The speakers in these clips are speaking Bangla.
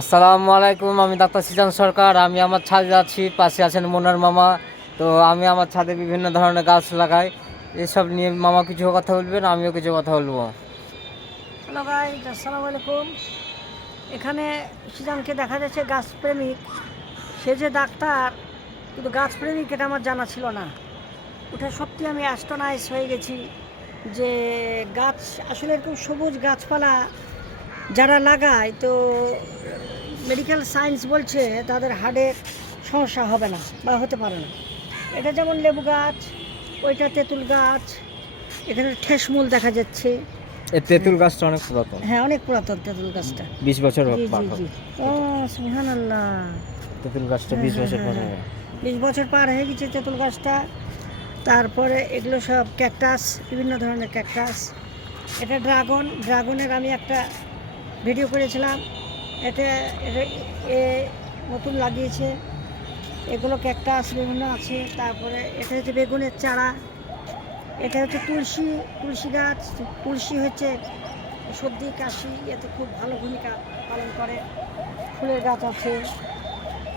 আসসালামু আলাইকুম, আমি ডাক্তার সিজান সরকার, আমি আমার ছাদে আছি, পাশে আছেন মোনার মামা। তো আমি আমার ছাদে বিভিন্ন ধরনের গাছ লাগাই। এসব নিয়ে মামা কিছু কথা বলবেন, আমিও কিছু কথা বলব। হ্যালো গাইজ আসসালামু আলাইকুম। এখানে সিজানকে দেখা যাচ্ছে গাছপ্রেমিক সে যে ডাক্তার, কিন্তু গাছপ্রেমিক এটা আমার জানা ছিল না। ওটা সত্যি আমি অ্যাস্টনাইজ হয়ে গেছি যে গাছ, আসলে এরকম সবুজ গাছপালা যারা লাগায়, তো মেডিকেল সায়েন্স বলছে তাদের হার্টের সমস্যা হবে না বা হতে পারে না। এটা যেমন লেবু গাছ ওইটা তেঁতুল গাছ এখানে ঠেসমূল দেখা যাচ্ছে। তেঁতুল গাছটা অনেক পুরাতন। হ্যাঁ অনেক পুরাতন তেঁতুল গাছটা। বিশ বছর ও সুহান আল্লাহ তেঁতুল গাছটা বিশ বছর হ্যাঁ। বিশ বছর পার হয়ে গেছে তেঁতুল গাছটা। তারপরে এগুলো সব ক্যাকটাস বিভিন্ন ধরনের ক্যাকটাস। এটা ড্রাগন ড্রাগনের আমি একটা ভিডিও করেছিলাম। এটা এ নতুন লাগিয়েছে। এগুলো ক্যাকটাস বিভিন্ন আছে। তারপরে এটা হচ্ছে বেগুনের চারা। এটা হচ্ছে তুলসী তুলসী গাছ। তুলসী হচ্ছে সর্দি কাশি এতে খুব ভালো ভূমিকা পালন করে। ফুলের গাছ আছে।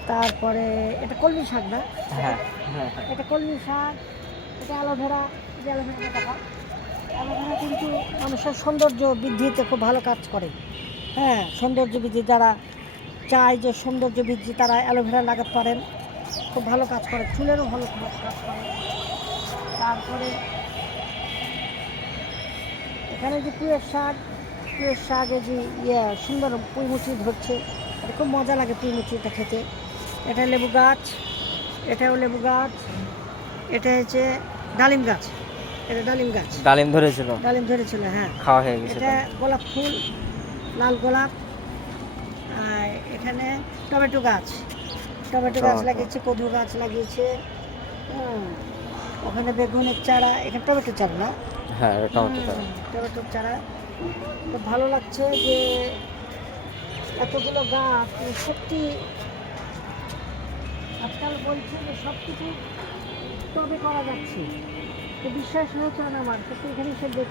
তারপরে এটা কলমি শাক না? হ্যাঁ হ্যাঁ হ্যাঁ। এটা কলমি শাক এটা অ্যালোভেরা যে অ্যালোভেরা দেখা অ্যালোভেরা কিন্তু মানুষের সৌন্দর্য বৃদ্ধিতে খুব ভালো কাজ করে। হ্যাঁ সৌন্দর্য বৃদ্ধি যারা চায় যে সৌন্দর্য বৃদ্ধি তারা অ্যালোভেরা লাগাতে পারেন। খুব ভালো কাজ করে চুলেরও ভালো কাজ করে। তারপরে এখানে যে পুয়ের শাক পুয়ের শাক এই যে ইয়ে সুন্দর পুঁইমুচি ধরছে। এটা খুব মজা লাগে পুঁইমুচিটা খেতে। এটা লেবু গাছ এটাও লেবু গাছ এটা হচ্ছে ডালিম গাছ। এটা ডালিম গাছ। ডালিম ধরেছিল। ডালিম ধরেছিল হ্যাঁ। খাওয়া হয়ে গেছে এটা গোলাপ ফুল। লাল গোলাপ আর এখানে টমেটো গাছ। টমেটো গাছ লাগিয়েছে কদু গাছ লাগিয়েছে। ওখানে বেগুনের চারা এখানে টমেটো চারা না? হ্যাঁ টমেটো গাছ। টমেটোর চারা। খুব ভালো লাগছে যে এতগুলো গাছ সত্যি আজকাল বলছে যে সব কিছু তবে করা যাচ্ছে।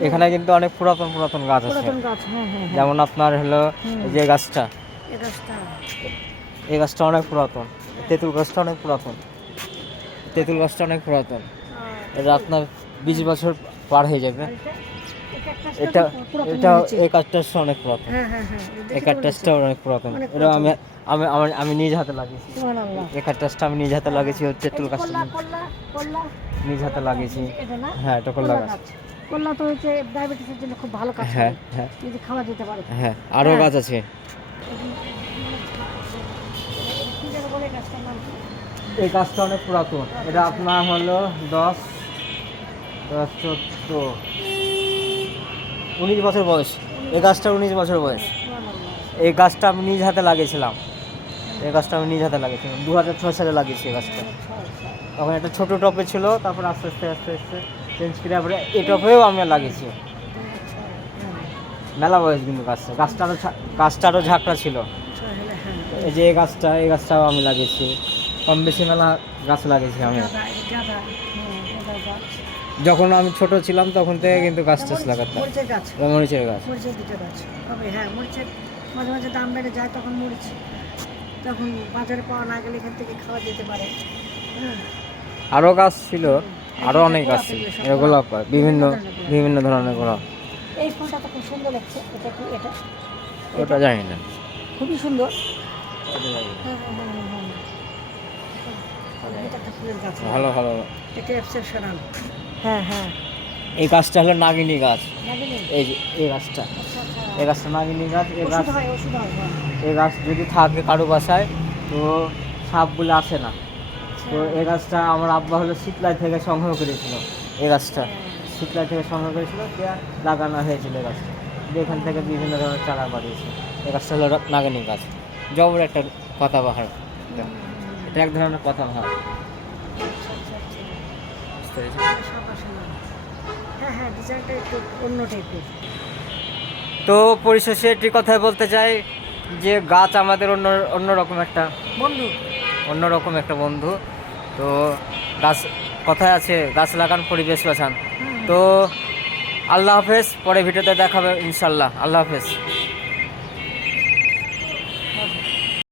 এখানে কিন্তু অনেক পুরাতন পুরাতন গাছ আছে। হ্যাঁ হ্যাঁ হ্যাঁ। যেমন আপনার হলো যে গাছটা। এই গাছটা অনেক পুরাতন। তেঁতুল গাছটা অনেক পুরাতন। তেঁতুল গাছটা অনেক পুরাতন। এটা আপনার বিশ বছর পার হয়ে যাবে। এটা এটা। এই কাঠটাসটা অনেক পুরাতন। হ্যাঁ হ্যাঁ হ্যাঁ এই কাঠটাসটা অনেক পুরাতন। এটা আমি আমি আমি আমি নিজ হাতে লাগিয়েছি। এই কাঠটাসটা আমি নিজ হাতে লাগিয়েছি কল্লা কল্লা কল্লা। নিজ হাতে লাগিয়েছি। হ্যাঁ এটা কল্লা গাছ। কল্লা তো হচ্ছে ডায়াবেটিসের জন্য খুব ভালো কাজ হ্যাঁ হ্যাঁ। যদি খাওয়া যেতে পারে। হ্যাঁ আরও। গাছ আছে? এই গাছটা অনেক পুরাতন। এটা আপনার হলো দশ দশ চোদ্দ। উনিশ বছর বয়স। এই গাছটা উনিশ বছর বয়স। এই গাছটা আমি নিজ হাতে লাগিয়েছিলাম। এই গাছটা আমি নিজ হাতে লাগিয়েছিলাম। দু হাজার ছয় সালে লাগিয়েছি এই গাছটা। তখন একটা ছোট টপে ছিল, তারপর আস্তে আস্তে আস্তে আস্তে চেঞ্জ করে তারপরে এই টপেও আমি লাগিয়েছি। মেলা বয়স কিন্তু গাছটা। গাছটা ঝা- গাছটা আরও ঝাঁকড়া ছিল। এই যে এই গাছটা, এই গাছটাও আমি লাগিয়েছি। কম বেশি মেলা গাছ লাগিয়েছি আমি গাঁদা, এই গাঁদা, হ্যাঁ, গাঁদা গাছ। যখন আমি ছোট ছিলাম তখন থেকে কিন্তু গাছ টাছ লাগাতাম। মরিচের গাছ? মরিচের গাছ। মরিচের দুটো গাছ। হবে হ্যাঁ মরিচের মাঝে মাঝে দাম বেড়ে যায় তখন মরিচ। তখন বাজারে পাওয়া না গেলে এখান থেকে খাওয়া যেতে পারে। আরও গাছ ছিল আরও অনেক গাছ ছিল। গোলাপ বিভিন্ন বিভিন্ন ধরনের গোলাপ। এই ফুলটা তো খুব সুন্দর লাগছে। এটা কি এটা? ওটা জানি না। খুবই সুন্দর। ভালো ভালো। এটা এক্সেপশনাল। হ্যাঁ হ্যাঁ। এই গাছটা হলো নাগিনী গাছ। এই যে এই গাছটা। আচ্ছা আচ্ছা। এই গাছটা নাগিনী গাছ এই গাছ হয় হয় হ্যাঁ। এই গাছ যদি থাকে কারও বাসায় তো সাপগুলো আসে না। তো এই গাছটা আমার আব্বা হলো শীতলাই থেকে সংগ্রহ করেছিল এই গাছটা। শীতলাই থেকে সংগ্রহ করেছিল লাগানো হয়েছিল এই গাছটা। এখান থেকে বিভিন্ন ধরনের চারা বাড়িয়েছে। এই গাছটা হলো নাগিনী গাছ। জবর একটা কথা বাহার। এটা এক ধরনের কথা বাহার। আচ্ছা আচ্ছা আচ্ছা। বুঝতে পেরেছি? হ্যাঁ হ্যাঁ ডিজাইনটা একটু অন্য টাইপের তো পরিশেষে একটি কথাই বলতে চাই যে গাছ আমাদের অন্য অন্যরকম একটা। বন্ধু। অন্যরকম একটা বন্ধু। তো গাছ কথায় আছে গাছ লাগান পরিবেশ বাঁচান। তো আল্লাহ হাফেজ পরে ভিডিওতে দেখাবে ইনশাল্লাহ আল্লাহ হাফেজ।